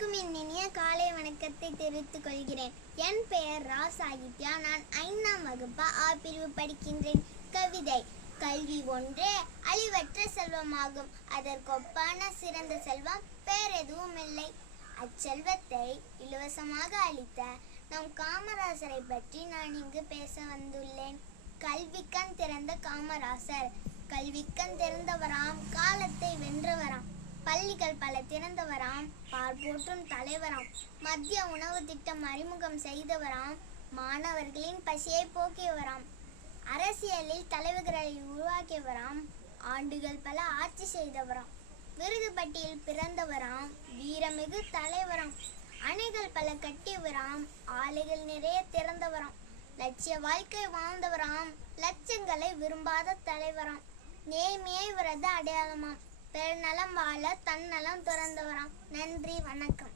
அனைவருக்கும் என் இனிய காலை வணக்கத்தை தெரிவித்துக் கொள்கிறேன். என் பெயர் ரா சாகித்யா. நான் 5ஆம் வகுப்பு ஆ பிரிவு படிக்கின்றேன். கவிதை: கல்வி ஒன்றே அழிவற்ற செல்வமாகும். அதற்கொப்பான சிறந்த செல்வம் வேறெதுவும் இல்லை. அச்செல்வத்தை இலவசமாக அளித்த நம் காமராசரை பற்றி நான் இங்கு பேச வந்துள்ளேன். கல்விக்கண் திறந்த காமராசர் கல்விக்கண் திறந்தவராம், காலத்தை வென்றவராம், பள்ளிகள் பல திறந்தவராம், பார்ப்போற்றும் தலைவராம், மத்திய உணவு திட்டம் அறிமுகம் செய்தவராம், மாணவர்களின் பசியை போக்கியவராம், அரசியலில் தலைவர்களை உருவாக்கியவராம், ஆண்டுகள் பல ஆட்சி செய்தவராம், விருதுப்பட்டியில் பிறந்தவராம், வீரமிகு தலைவராம், அணைகள் பல கட்டியவராம், ஆலைகள் நிறைய திறந்தவராம், லட்சிய வாழ்க்கை வாழ்ந்தவராம், லட்சங்களை விரும்பாத தலைவராம், நேர்மையை இவரது அடையாளமாம், பெருநலம் வாழ தன்னலம் துறந்தவராம். நன்றி, வணக்கம்.